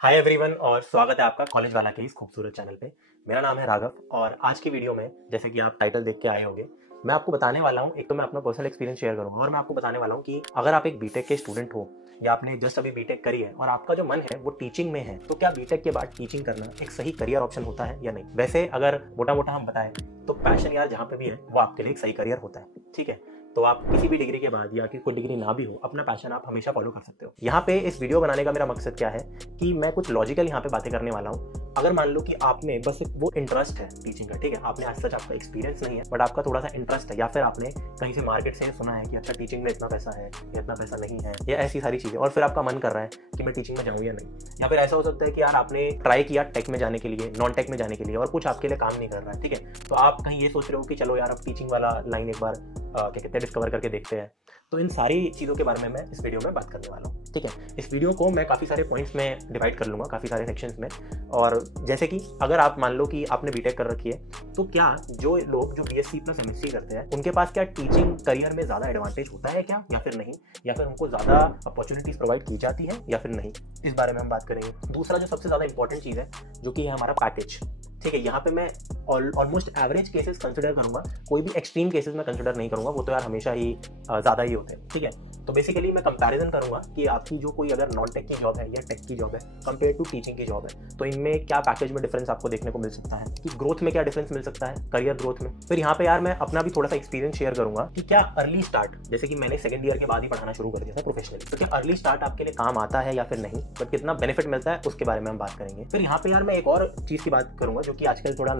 Hi everyone और स्वागत है आपका कॉलेज वाला के इस खूबसूरत चैनल पे। मेरा नाम है राघव और आज की वीडियो में जैसे कि आप टाइटल देख के आए होंगे, मैं आपको बताने वाला हूँ। एक तो मैं अपना पर्सनल एक्सपीरियंस शेयर करूँगा और मैं आपको बताने वाला हूँ कि अगर आप एक बीटेक के स्टूडेंट हो या आपने जस्ट अभी बीटेक करी है और आपका जो मन है वो टीचिंग में है, तो क्या बीटेक के बाद टीचिंग करना एक सही करियर ऑप्शन होता है या नहीं। वैसे अगर मोटा मोटा हम बताएं तो पैशन यार जहाँ पे भी है वो आपके लिए एक सही करियर होता है, ठीक है। तो आप किसी भी डिग्री के बाद या कि कोई डिग्री ना भी हो, अपना पैशन आप हमेशा फॉलो कर सकते हो। यहाँ पे इस वीडियो बनाने का मेरा मकसद क्या है कि मैं कुछ लॉजिकल यहाँ पे बातें करने वाला हूँ। अगर मान लो कि आप में बस वो इंटरेस्ट है टीचिंग का, ठीक है, आपने आज सच आपका एक्सपीरियंस नहीं है बट आपका थोड़ा सा इंटरेस्ट है, या फिर आपने कहीं से मार्केट से सुना है कि अच्छा टीचिंग में इतना पैसा है या इतना पैसा नहीं है या ऐसी सारी चीजें, और फिर आपका मन कर रहा है कि मैं टीचिंग में जाऊँ या नहीं। या फिर ऐसा हो सकता है कि यार आपने ट्राई किया टेक में जाने के लिए, नॉन टेक में जाने के लिए, और कुछ आपके लिए काम नहीं कर रहा है, ठीक है। तो आप कहीं ये सोच रहे हो कि चलो यार अब टीचिंग वाला लाइन एक बार क्या कहते हैं डिस्कवर करके देखते हैं। तो इन सारी चीज़ों के बारे में मैं इस वीडियो में बात करने वाला हूँ, ठीक है। इस वीडियो को मैं काफ़ी सारे पॉइंट्स में डिवाइड कर लूँगा, काफ़ी सारे सेक्शंस में। और जैसे कि अगर आप मान लो कि आपने बीटेक कर रखी है, तो क्या जो लोग जो बीएससी प्लस एमएससी करते हैं उनके पास क्या टीचिंग करियर में ज़्यादा एडवांटेज होता है क्या, या फिर नहीं, या फिर उनको ज़्यादा अपॉर्चुनिटीज़ प्रोवाइड की जाती है या फिर नहीं, इस बारे में हम बात करेंगे। दूसरा जो सबसे ज़्यादा इंपॉर्टेंट चीज़ है जो कि है हमारा पैकेज, ठीक है। यहाँ पे मैं ऑलमोस्ट एवरेज केसेस कंसिडर करूंगा, कोई भी एक्सट्रीम केसेस में कंसिडर नहीं करूंगा, वो तो यार हमेशा ही ज़्यादा ही होते हैं, ठीक है। तो बेसिकली मैं कंपैरिजन करूंगा कि आपकी जो कोई अगर नॉन टेक की जॉब है या टेक की जॉब है कंपेयर टू टीचिंग की जॉब है, तो इनमें क्या पैकेज में डिफरेंस आपको देखने को मिल सकता है, कि ग्रोथ में क्या डिफरेंस मिल सकता है, करियर ग्रोथ में। फिर यहाँ पे यार मैं अपना भी थोड़ा सा एक्सपीरियंस शेयर करूंगा कि क्या अर्ली स्टार्ट, जैसे कि मैंने सेकंड ईयर के बाद ही पढ़ाना शुरू कर दिया था प्रोफेशनली, तो क्या अर्ली स्टार्ट आपके लिए काम आता है या फिर नहीं, बट कितना बेनिफिट मिलता है उसके बारे में हम बात करेंगे। फिर यहाँ पे यार मैं एक और चीज़ की बात करूंगा जो कि आजकल थोड़ा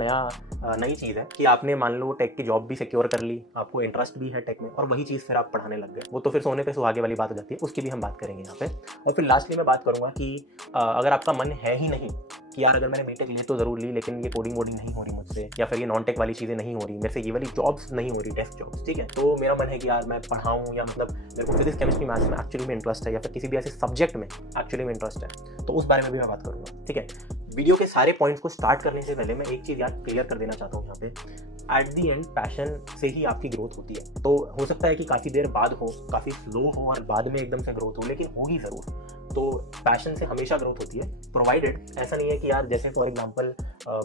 नई चीज़ है कि आपने मान लो टेक की जॉब भी सिक्योर कर ली, आपको इंटरेस्ट भी है टेक में, और वही चीज़ फिर आप पढ़ाने लग गए, वो तो फिर सोने पे सुहागे वाली बात हो जाती है, उसकी भी हम बात करेंगे यहाँ पे। और फिर लास्टली मैं बात करूंगा कि अगर आपका मन है ही नहीं कि यार अगर मैंने बीटेक ली तो जरूर ली लेकिन ये कोडिंग वोडिंग नहीं हो रही मुझसे, या फिर ये नॉन टेक वाली चीज़ें नहीं हो रही मेरे से, ये वाली जॉब्स नहीं हो रही, डेस्क जॉब्स, ठीक है, तो मेरा मन है कि यार मैं पढ़ाऊँ, या मतलब मेरे को फिजिक्स केमिस्ट्री मैथ्स में एक्चुअली में इंटरेस्ट है, या फिर किसी भी ऐसे सब्जेक्ट में एक्चुअली में इंटरेस्ट है, तो उस बारे में भी मैं बात करूँगा, ठीक है। वीडियो के सारे पॉइंट्स को स्टार्ट करने से पहले मैं एक चीज़ यार क्लियर कर देना चाहता हूँ यहाँ पे, एट दी एंड पैशन से ही आपकी ग्रोथ होती है। तो हो सकता है कि काफ़ी देर बाद हो, काफ़ी स्लो हो और बाद में एकदम से ग्रोथ हो, लेकिन होगी ज़रूर। तो पैशन से हमेशा ग्रोथ होती है, प्रोवाइडेड ऐसा नहीं है कि यार जैसे फॉर एग्जांपल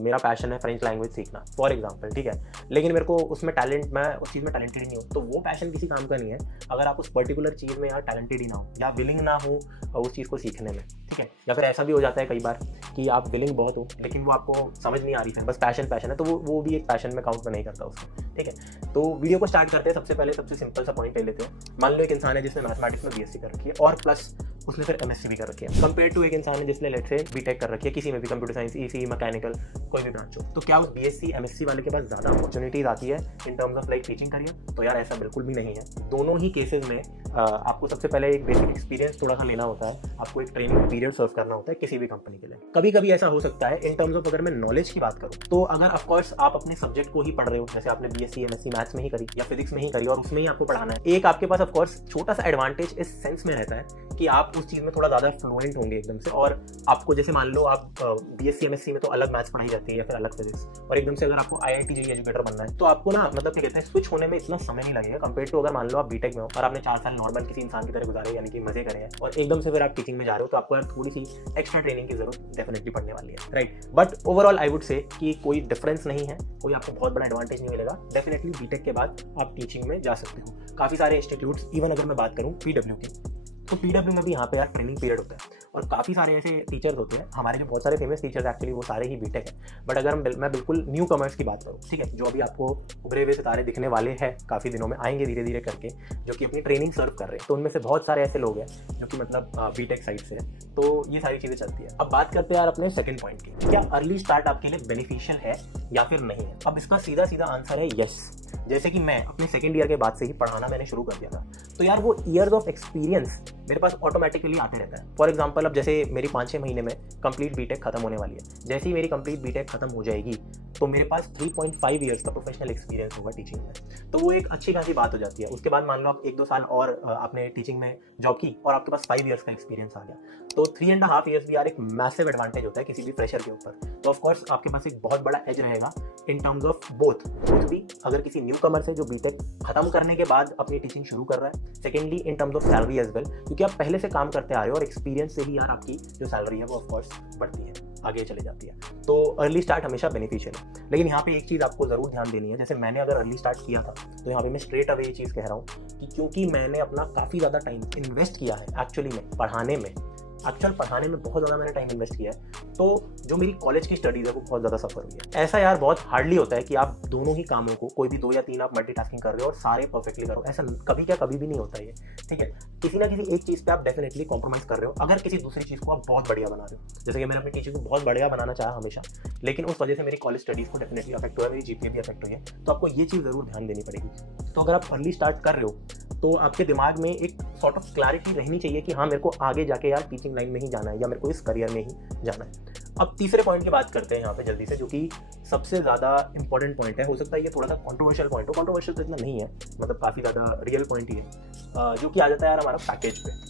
मेरा पैशन है फ्रेंच लैंग्वेज सीखना फॉर एग्जांपल, ठीक है, लेकिन मेरे को उसमें टैलेंट, मैं उस चीज़ में टैलेंटेड नहीं हूँ, तो वो पैशन किसी काम का नहीं है अगर आप उस पर्टिकुलर चीज़ में यार टैलेंटेड ही ना हो या विलिंग ना हो उस चीज़ को सीखने में, ठीक है। या फिर ऐसा भी हो जाता है कई बार कि आप विलिंग बहुत हो लेकिन वो आपको समझ नहीं आ रही है, बस पैशन है, तो वो भी एक पैशन में काउंट में नहीं करता उसको, ठीक है। तो वीडियो को स्टार्ट करते हैं। सबसे पहले सबसे सिंपल सा पॉइंट ले लेते हैं। मान लो एक इंसान है जिसने मैथमेटिक्स में बीएससी कर रखी है और प्लस उसने फिर एमएससी भी कर रखी है, कंपेयर टू एक इंसान है जिसने लेट्स से बीटेक कर रखी है किसी में भी, कंप्यूटर साइंस, ईसी, मैकेनिकल, कोई भी ब्रांच हो, तो क्या उस बीएससी एमएससी वाले के पास ज़्यादा अपॉर्चुनिटीज आती है इन terms of like teaching career? तो यार ऐसा बिल्कुल भी नहीं है। दोनों ही केसेस में आपको सबसे पहले एक बेसिक एक्सपीरियंस थोड़ा सा लेना होता है, आपको एक ट्रेनिंग पीरियड सर्व करना होता है किसी भी कंपनी के लिए। कभी कभी ऐसा हो सकता है इन टर्म्स ऑफ, अगर मैं नॉलेज की बात करूँ तो अगर ऑफकोर्स आप अपने सब्जेक्ट को ही पढ़ रहे हो, जैसे आपने बीएससी एमएससी मैथ्स में ही करी या फिजिक्स में ही करी और उसमें ही आपको पढ़ाना है, एक आपके पास ऑफकोर्स छोटा सा एडवांटेज इस सेंस में रहता है कि आप उस चीज़ में थोड़ा ज़्यादा फ्लुएंट होंगे एकदम से, और आपको जैसे मान लो आप बीएससी एमएससी में तो अलग मैथ्स पढ़ाई जाती है या फिर अलग फिजिक्स, और एकदम से अगर आपको आईआईटी जेईई एजुकेटर बनना है तो आपको ना मतलब क्या कहते हैं स्विच होने में इतना समय नहीं लगेगा कंपेयर टू अगर मान लो आप बीटेक में हो और आपने 4 साल नॉर्मल किसी इंसान की तरह गुजारे यानी कि मजे करे हैं और एकदम से फिर आप टीचिंग में जा रहे हो, तो आपको यार थोड़ी सी एक्स्ट्रा ट्रेनिंग की जरूरत डेफिनेटली पड़ने वाली है, right. But overall I would say कि कोई डिफरेंस नहीं है, कोई आपको बहुत बड़ा एडवांटेज नहीं मिलेगा। डेफिनेटली बीटेक के बाद आप टीचिंग में जा सकते हो। काफ़ी सारे इंस्टीट्यूट्स, इवन अगर मैं बात करूँ पीडब्ल्यू की, तो पीडब्ल्यू में भी यहाँ पे यार ट्रेनिंग पीरियड होता है और काफ़ी सारे ऐसे टीचर्स होते हैं, हमारे जो बहुत सारे फेमस टीचर्स एक्चुअली वो सारे ही बीटेक हैं। बट अगर मैं बिल्कुल न्यू कमर्स की बात करूँ, ठीक है, जो अभी आपको उभरे हुए सितारे दिखने वाले हैं, काफ़ी दिनों में आएंगे धीरे धीरे करके, जो कि अपनी ट्रेनिंग सर्व कर रहे हैं, तो उनमें से बहुत सारे ऐसे लोग हैं जो कि मतलब बीटेक साइड से है, तो ये सारी चीज़ें चलती है। अब बात करते हैं यार अपने सेकंड पॉइंट की, क्या अर्ली स्टार्ट आपके लिए बेनिफिशियल है या फिर नहीं है। अब इसका सीधा सीधा आंसर है यस। जैसे कि मैं अपने सेकंड ईयर के बाद से ही पढ़ाना मैंने शुरू कर दिया था, तो यार वो ईयर्स ऑफ एक्सपीरियंस मेरे पास ऑटोमेटिकली आते रहता है। फॉर एग्जांपल अब जैसे मेरी 5-6 महीने में कंप्लीट बीटेक खत्म होने वाली है, जैसे ही मेरी कंप्लीट बीटेक खत्म हो जाएगी तो मेरे पास 3.5 ईयर्स का प्रोफेशनल एक्सपीरियंस होगा टीचिंग में, तो वो एक अच्छी खासी बात हो जाती है। उसके बाद मान लो आप 1-2 साल और आपने टीचिंग में जॉब की और आपके पास 5 ईयर्स का एक्सपीरियंस आ गया, तो 3.5 ईयर्स भी यार एक मैसिव एडवांटेज होता है किसी भी फ्रेशर के ऊपर। तो ऑफकोर्स आपके पास एक बहुत बड़ा एज रहेगा इन टर्म्स ऑफ बोथ भी, अगर किसी न्यू कमर से जो बीटेक खत्म करने के बाद अपनी टीचिंग शुरू कर रहा है, secondly in terms of salary as well, क्योंकि आप पहले से काम करते आ रहे हो और एक्सपीरियंस से ही यार आपकी जो सैलरी है वो ऑफकोर्स बढ़ती है, आगे चले जाती है। तो अर्ली स्टार्ट हमेशा बेनिफिशियल है। लेकिन यहाँ पे एक चीज़ आपको ज़रूर ध्यान देनी है, जैसे मैंने अगर अर्ली स्टार्ट किया था तो यहाँ पे मैं स्ट्रेट अवे ये चीज़ कह रहा हूँ कि क्योंकि मैंने अपना काफ़ी ज़्यादा टाइम इन्वेस्ट किया है एक्चुअली में पढ़ाने में बहुत ज़्यादा मैंने टाइम इन्वेस्ट किया है, तो जो मेरी कॉलेज की स्टडीज़ है वो बहुत ज़्यादा सफ़र हुई है। ऐसा यार बहुत हार्डली होता है कि आप दोनों ही कामों को, कोई भी 2 या 3 आप मल्टीटास्किंग कर रहे हो और सारे परफेक्टली करो, ऐसा कभी भी नहीं होता है, ठीक है। किसी ना किसी एक चीज़ पे आप डेफिनेटली कॉम्प्रोमाइज़ कर रहे हो, अगर किसी दूसरी चीज़ को आप बहुत बढ़िया बना रहे हो। जैसे कि मैंने अपनी टीचिंग को बहुत बढ़िया बनाना चाहा हमेशा, लेकिन उस वजह से मेरी कॉलेज स्टडीज़ को डेफिनेटली अफेक्ट हुआ है, मेरी जीपीए भी अफेक्ट हुई है, तो आपको ये चीज़ ज़रूर ध्यान देनी पड़ेगी। तो अगर आप अर्ली स्टार्ट कर रहे हो तो आपके दिमाग में एक सॉर्ट ऑफ क्लैरिटी रहनी चाहिए कि हाँ, मेरे को आगे जाके यार टीचिंग लाइन में ही जाना है या मेरे को इस करियर में ही जाना है। अब तीसरे पॉइंट की बात करते हैं यहाँ पे जल्दी से, जो कि सबसे ज़्यादा इंपॉर्टेंट पॉइंट है। हो सकता है ये थोड़ा सा कंट्रोवर्शियल पॉइंट हो, कंट्रोवर्शियल तो इतना नहीं है, मतलब काफ़ी ज़्यादा रियल पॉइंट ही है, जो कि आ जाता है यार हमारा पैकेज पे।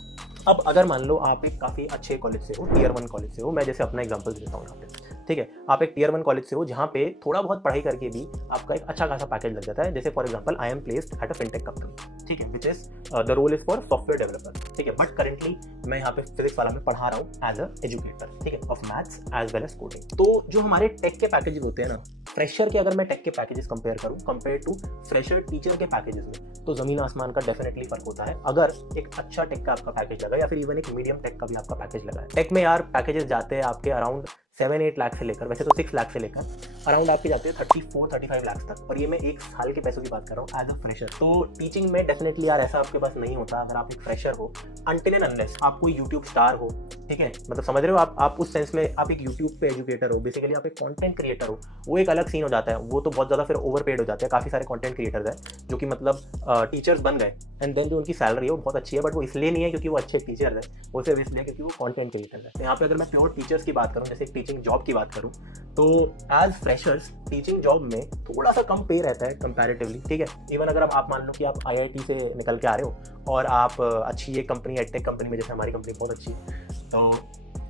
अब अगर मान लो आप एक काफ़ी अच्छे कॉलेज से हो, टियर 1 कॉलेज से हो, मैं जैसे अपना एग्जांपल देता हूँ यहाँ पे, ठीक है। आप एक टियर 1 कॉलेज से हो जहाँ पे थोड़ा बहुत पढ़ाई करके भी आपका एक अच्छा खासा पैकेज लग जाता है। जैसे for example I am placed at a fintech company, ठीक है, which is the role is for software developer, ठीक है। बट करेंटली मैं यहाँ पे फिजिक्स वाला में पढ़ा रहा हूँ एज अ एजुकेटर, ठीक है, of maths as well as coding. तो जो हमारे टेक के पैकेजेस होते हैं ना, फ्रेशर के अगर मैं टेक के पैकेजेस कंपेयर करूँ कंपेयर टू फ्रेशर टीचर के पैकेजेस में, तो जमीन आसमान का डेफिनेटली फर्क होता है। अगर एक अच्छा टेक का आपका पैकेज लगा या फिर इवन एक मीडियम टेक का भी आपका पैकेज लगा है, टेक में यार पैकेजेस जाते हैं आपके अराउंड 7-8 लाख से लेकर, वैसे तो 6 लाख से लेकर अराउंड आपके जाते हैं 34-35 लाख तक, और ये मैं एक साल के पैसों की बात कर रहा हूँ एज अ फ्रेशर। तो टीचिंग में डेफिनेटली यार ऐसा आपके पास नहीं होता अगर आप एक फ्रेशर हो, अनटिल एंड अनलेस आप कोई यूट्यूब स्टार हो, ठीक है, मतलब समझ रहे हो आप उस सेंस में आप एक यूट्यूब पे एजुकेटर हो, बेसिकली आप एक कंटेंट क्रिएटर हो, वो एक अलग सीन हो जाता है। वो तो बहुत ज़्यादा फिर ओवरपेड हो जाते हैं। काफ़ी सारे कंटेंट क्रिएटर्स हैं जो कि मतलब टीचर्स बन गए एंड देन जो उनकी सैलरी है वो बहुत अच्छी है, बट वो इसलिए नहीं है क्योंकि वो अच्छे टीचर्स हैं, वो सिर्फ इसलिए क्योंकि वो कंटेंट क्रिएटर्स हैं। तो यहाँ पे अगर मैं प्योर टीचर्स की बात करूँ, जैसे एक टीचिंग जॉब की बात करूँ, तो एज फ्रेशर्स टीचिंग जॉब में थोड़ा सा कम पे रहता है कंपैरेटिवली, ठीक है। इवन अगर आप मान लो कि आप IIT से निकल के आ रहे हो और आप अच्छी एक कंपनी, एडटेक कंपनी में, जैसे हमारी कंपनी बहुत अच्छी है, तो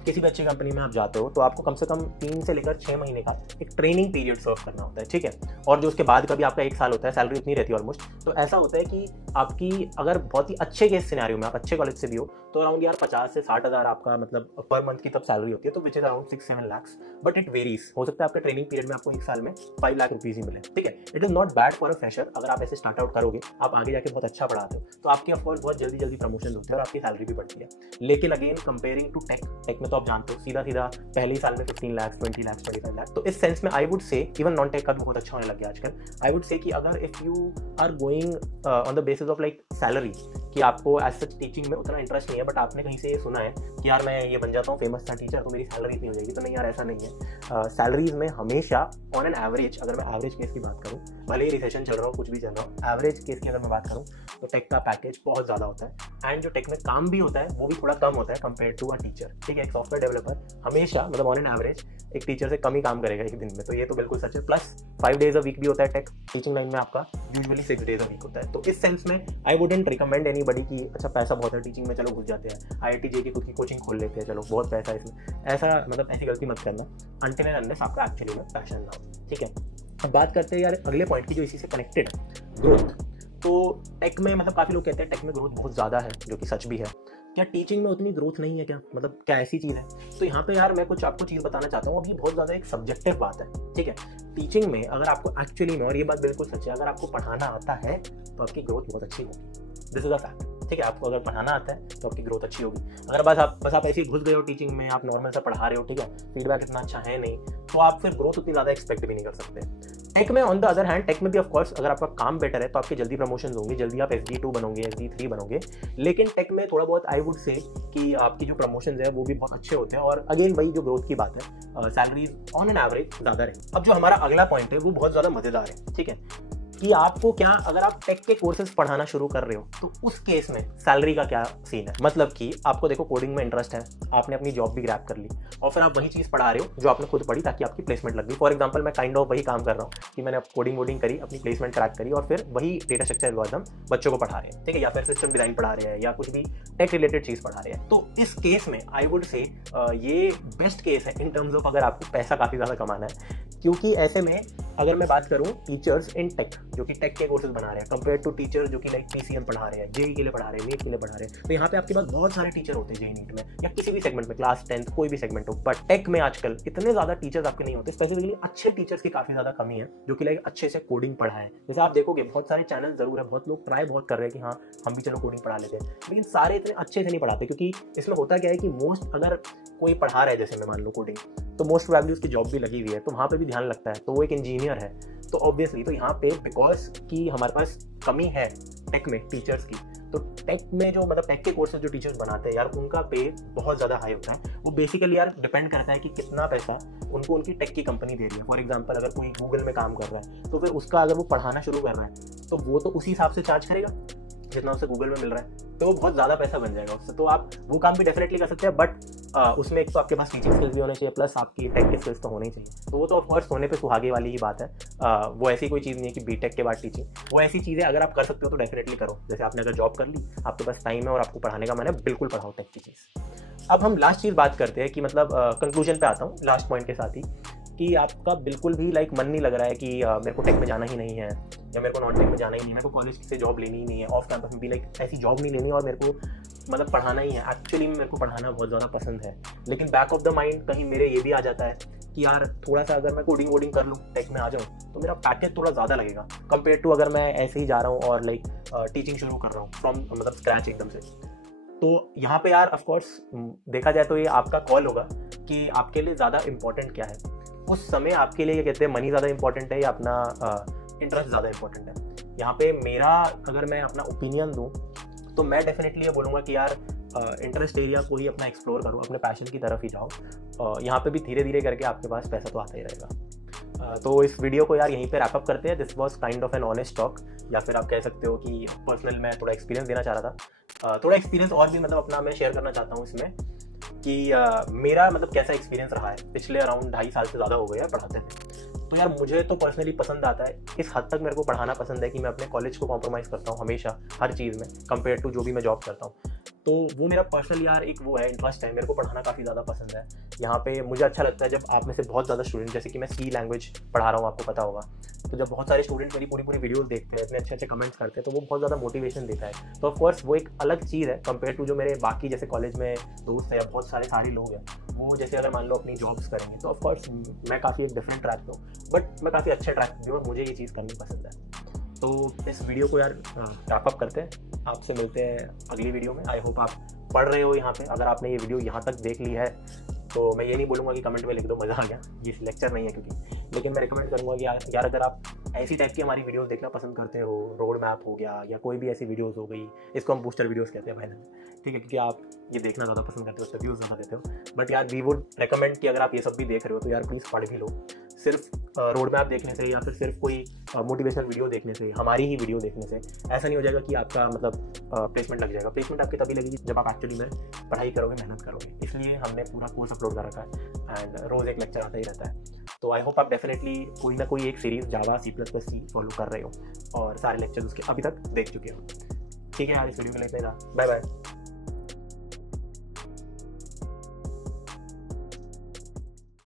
किसी भी अच्छी कंपनी में आप जाते हो तो आपको कम से कम 3 से लेकर 6 महीने का एक ट्रेनिंग पीरियड सर्व करना होता है, ठीक है। और जो उसके बाद का भी आपका 1 साल होता है, सैलरी उतनी रहती है ऑलमोस्ट। तो ऐसा होता है कि आपकी अगर बहुत ही अच्छे केस सिनेरियो में आप अच्छे कॉलेज से भी हो तो अराउंड यार 50 से 60 हज़ार आपका मतलब पर मंथ की तब सैलरी होती है, तो which is around 6-7 lakh. But it varies, हो सकता है आपके ट्रेनिंग पीरियड में आपको 1 साल में 5 लाख रुपीज़ ही मिले, ठीक है। It is not bad for a fresher. अगर आप ऐसे स्टार्ट आउट करोगे, आप आगे जाके बहुत अच्छा पढ़ाते हो, तो आपके ऑफकोर्स बहुत जल्दी प्रमोशन होते हैं और आपकी सैलरी भी बढ़ती है। लेकिन अगेन कंपेयरिंग टू टेक में तो आप जानते हो सीधा पहले ही साल में 15 लाख, 20 लाख, 25 लाख। तो इस सेंस में I would say even non tech का भी बहुत अच्छा होने लग गया आजकल। आई वुड से कि अगर if you are going on the basis of like salary, कि आपको एज सच टीचिंग में उतना इंटरेस्ट नहीं है, बट आपने कहीं से ये सुना है कि यार मैं ये बन जाता हूँ फेमस था टीचर तो मेरी सैलरी इतनी हो जाएगी, तो नहीं यार, ऐसा नहीं है। सैलरीज में हमेशा ऑन एन एवरेज, अगर मैं एवरेज केस की बात करूँ, भले ही रिसेशन चल रहा हो, कुछ भी चल रहा हो, एवरेज केस की अगर मैं बात करूँ तो टेक का पैकेज बहुत ज़्यादा होता है। एंड जो टेक में काम भी होता है वो भी थोड़ा कम होता है कंपेयर टू अ टीचर, ठीक है। एक सॉफ्टवेयर डेवलपर हमेशा मतलब ऑन एन एवरेज एक टीचर से कम ही काम करेगा एक दिन में, तो ये तो बिल्कुल सच है। प्लस 5 डेज अ वीक भी होता है टेक, टीचिंग लाइन में आपका यूजुअली 6 डेज अ वीक होता है। तो इस सेंस में आई वुडेंट रिकमेंड एनीबडी कि अच्छा पैसा बहुत है टीचिंग में, चलो घुस जाते हैं, IIT JEE की खुद की कोचिंग खोल लेते हैं, चलो बहुत पैसा है इसमें, ऐसा मतलब ऐसी गलती मत करना अनटिल एंड अनलेस आपका एक्चुअली में पैशन ना हो, ठीक है। अब बात करते हैं यार अगले पॉइंट की जो इसी से कनेक्टेड है, ग्रोथ। तो टेक में मतलब काफ़ी लोग कहते हैं टेक में ग्रोथ बहुत ज़्यादा है, जो कि सच भी है। क्या टीचिंग में उतनी ग्रोथ नहीं है क्या, मतलब क्या ऐसी चीज़ है? तो यहाँ पे यार मैं कुछ आपको चीज़ बताना चाहता हूँ। अभी बहुत ज़्यादा एक सब्जेक्टिव बात है, ठीक है। टीचिंग में अगर आपको एक्चुअली में, और ये बात बिल्कुल सच है, अगर आपको पढ़ाना आता है तो आपकी ग्रोथ बहुत अच्छी होगी, दिस इज अ फैक्ट, ठीक है। आपको अगर पढ़ाना आता है तो आपकी ग्रोथ अच्छी होगी। अगर बस आप ऐसे ही घुस गए हो टीचिंग में, आप नॉर्मल सा पढ़ा रहे हो, ठीक है, फीडबैक इतना अच्छा है नहीं, तो आप फिर ग्रोथ उतनी ज़्यादा एक्सपेक्ट भी नहीं कर सकते। टेक में on the other hand, tech में भी ऑफकोर्स अगर आपका काम बेटर है तो आपके जल्दी प्रमोशन होंगे, जल्दी आप SG2 बनोगे, SG3 बनोगे। लेकिन टेक में थोड़ा बहुत आई वुड से कि आपकी जो प्रमोशन है वो भी बहुत अच्छे होते हैं। और अगेन वही जो ग्रोथ की बात है, सैलरीज ऑन एन एवरेज ज़्यादा रहेगी। अब जो हमारा अगला पॉइंट है वो बहुत ज़्यादा मज़ेदार है, ठीक है। कि आपको क्या, अगर आप टेक के कोर्सेज पढ़ाना शुरू कर रहे हो तो उस केस में सैलरी का क्या सीन है। मतलब कि आपको देखो कोडिंग में इंटरेस्ट है, आपने अपनी जॉब भी ग्रैब कर ली और फिर आप वही चीज़ पढ़ा रहे हो जो आपने खुद पढ़ी ताकि आपकी प्लेसमेंट लग गई। फॉर एग्जांपल मैं काइंड ऑफ वही काम कर रहा हूँ कि मैंने कोडिंग वोडिंग करी, अपनी प्लेसमेंट क्रैक करी और फिर वही डेटा स्ट्रक्चर एल्गोरिथम बच्चों को पढ़ा रहे हैं, ठीक है, या फिर सिस्टम डिजाइन पढ़ा रहे हैं या कुछ भी टेक रिलेटेड चीज़ पढ़ा रहे हैं। तो इस केस में आई वुड से ये बेस्ट केस है इन टर्म्स ऑफ अगर आपको पैसा काफ़ी ज़्यादा कमाना है, क्योंकि ऐसे में अगर मैं बात करूं टीचर्स इन टेक जो कि टेक के कोर्सेज बना रहे हैं कंपेयर टू टीचर जो कि लाइक पीसीएम पढ़ा रहे हैं, जेईई के लिए पढ़ा रहे हैं, नीट के लिए पढ़ा रहे हैं, तो यहाँ पे आपके पास बहुत सारे टीचर होते हैं जेईई नीट में या किसी भी सेगमेंट में, क्लास 10th कोई भी सेगमेंट हो। बट टेक में आजकल इतने ज़्यादा टीचर्स आपके नहीं होते, स्पेसिफिकली अच्छे टीचर्स की काफ़ी ज़्यादा कमी है जो कि लाइक अच्छे से कोडिंग पढ़ाएं। जैसे आप देखोगे बहुत सारे चैनल जरूर है, बहुत लोग ट्राई बहुत कर रहे हैं कि हाँ हम भी चलो कोडिंग पढ़ा लेते हैं, लेकिन सारे इतने अच्छे से नहीं पढ़ाते, क्योंकि इसमें होता क्या है कि मोस्ट अगर कोई पढ़ा रहा है जैसे मैं मान लो कोडिंग, तो मोस्ट वैल्यूज की जॉब भी लगी हुई है तो वहाँ पे भी ध्यान लगता है, तो वो एक इंजीनियर है तो ऑब्वियसली तो यहाँ पे बिकॉज कि हमारे पास कमी है टेक में टीचर्स की, तो टेक में जो मतलब टेक के कोर्सेज जो टीचर्स बनाते हैं यार उनका पे बहुत ज़्यादा हाई होता है। वो बेसिकली यार डिपेंड करता है कि कितना पैसा उनको उनकी टेक की कंपनी दे रही है। फॉर एग्जांपल अगर कोई गूगल में काम कर रहा है तो फिर उसका अगर वो पढ़ाना शुरू कर रहा है तो वो तो उसी हिसाब से चार्ज करेगा जितना उसे गूगल में मिल रहा है, तो वो बहुत ज़्यादा पैसा बन जाएगा उससे। तो आप वो काम भी डेफिनेटली कर सकते हैं, बट उसमें एक तो आपके पास टीचिंग स्किल्स भी होने चाहिए प्लस आपकी टेक के स्किल्स तो होने ही चाहिए। तो वो तो ऑफकोर्स होने पे सुहागे वाली ही बात है। वो ऐसी कोई चीज़ नहीं है कि बीटेक के बाद टीचिंग, वो ऐसी चीज़ें अगर आप कर सकते हो तो डेफिनेटली करो। जैसे आपने अगर जॉब कर ली, आपके पास टाइम है और आपको पढ़ाने का मन है, बिल्कुल पढ़ाओ टेक की चीज़। अब हम लास्ट चीज़ बात करते हैं कि मतलब कंक्लूजन पे आता हूँ लास्ट पॉइंट के साथ ही, कि आपका बिल्कुल भी लाइक मन नहीं लग रहा है कि मेरे को टेक में जाना ही नहीं है या मेरे को नॉन टेक में जाना ही नहीं है, मेरे को कॉलेज से जॉब लेनी ही नहीं है, ऑफ कैंपस में भी लाइक ऐसी जॉब नहीं लेनी और मेरे को मतलब पढ़ाना ही है। एक्चुअली मेरे को पढ़ाना बहुत ज़्यादा पसंद है, लेकिन बैक ऑफ द माइंड कहीं मेरे ये भी आ जाता है कि यार थोड़ा सा अगर मैं कोडिंग वोडिंग कर लूँ, टेक में आ जाऊँ तो मेरा पैकेज थोड़ा ज़्यादा लगेगा कंपेयर टू अगर मैं ऐसे ही जा रहा हूँ और लाइक टीचिंग शुरू कर रहा हूँ फ्रॉम मतलब स्क्रैच एकदम से। तो यहाँ पे यार ऑफकोर्स देखा जाए तो ये आपका कॉल होगा कि आपके लिए ज़्यादा इंपॉर्टेंट क्या है उस समय। आपके लिए ये कहते हैं मनी ज़्यादा इंपॉर्टेंट है या अपना इंटरेस्ट ज़्यादा इंपॉर्टेंट है। यहाँ पे मेरा अगर मैं अपना ओपिनियन दूँ तो मैं डेफिनेटली ये बोलूँगा कि यार इंटरेस्ट एरिया को ही अपना एक्सप्लोर करो, अपने पैशन की तरफ ही जाओ। यहाँ पे भी धीरे धीरे करके आपके पास पैसा तो आता ही रहेगा। तो इस वीडियो को यार यहीं पे रैप अप करते हैं। This was kind of an honest talk, या फिर आप कह सकते हो कि पर्सनल मैं थोड़ा एक्सपीरियंस देना चाह रहा था। थोड़ा एक्सपीरियंस और भी मतलब अपना मैं शेयर करना चाहता हूँ इसमें कि मेरा मतलब कैसा एक्सपीरियंस रहा है। पिछले अराउंड 2.5 साल से ज़्यादा हो गया पढ़ाते हैं, तो यार मुझे तो पर्सनली पसंद आता है। इस हद तक मेरे को पढ़ाना पसंद है कि मैं अपने कॉलेज को कॉम्प्रोमाइज़ करता हूँ हमेशा हर चीज़ में कंपेयर टू जो भी मैं जॉब करता हूँ। तो वो मेरा पर्सनल यार एक वो है इंटरेस्ट है, मेरे को पढ़ाना काफ़ी ज़्यादा पसंद है। यहाँ पे मुझे अच्छा लगता है जब आप में से बहुत ज़्यादा स्टूडेंट, जैसे कि मैं सी लैंग्वेज पढ़ा रहा हूँ आपको पता होगा, तो जब बहुत सारे स्टूडेंट मेरी पूरी वीडियोस देखते हैं, इतने अच्छे अच्छे कमेंट्स करते हैं, तो वो बहुत ज़्यादा मोटिवेशन देता है। तो ऑफकोर्स वो एक अलग चीज़ है कंपेयर टू जो मेरे बाकी जैसे कॉलेज में दोस्त है या बहुत सारे लोग हैं, वो जैसे अगर मान लो अपनी जॉब्स करेंगे तो ऑफकोर्स मैं काफ़ी एक डिफरेंट ट्रैक पे हूँ, बट मैं काफ़ी अच्छे ट्रैक पे हूँ और मुझे ये चीज़ करनी पसंद है। तो इस वीडियो को यार रैप अप करते हैं, आपसे मिलते हैं अगली वीडियो में। आई होप आप पढ़ रहे हो यहाँ पे। अगर आपने ये वीडियो यहाँ तक देख ली है तो मैं ये नहीं बोलूँगा कि कमेंट में लिख दो मज़ा आ गया, ये लेक्चर नहीं है क्योंकि, लेकिन मैं रिकमेंड करूँगा कि यार अगर आप ऐसी टाइप की हमारी वीडियोस देखना पसंद करते हो, रोड मैप हो गया या कोई भी ऐसी वीडियोस हो गई, इसको हम बूस्टर वीडियोस कहते हैं भाई, ठीक है, क्योंकि आप ये देखना ज़्यादा पसंद करते हो, उससे व्यूज़ ज़्यादा देते हो। बट यार वी वुड रिकमेंड कि अगर आप ये सब भी देख रहे हो तो यार प्लीज़ पढ़ भी लो। सिर्फ रोड मैप देखने से या फिर सिर्फ कोई मोटिवेशनल वीडियो देखने से, हमारी ही वीडियो देखने से ऐसा नहीं हो जाएगा कि आपका मतलब प्लेसमेंट लग जाएगा। प्लेसमेंट आपकी तभी लगेगी जब आप एक्चुअली में पढ़ाई करोगे, मेहनत करोगे। इसलिए हमने पूरा कोर्स अपलोड कर रखा है एंड रोज़ एक लेक्चर आता ही रहता है। तो आई होप आप डेफिनेटली कोई ना कोई एक सीरीज़ जावा C++C फॉलो कर रहे हो और सारे लेक्चर उसके अभी तक देख चुके हो। ठीक है यार, इस वीडियो में इतना ही था। Bye bye.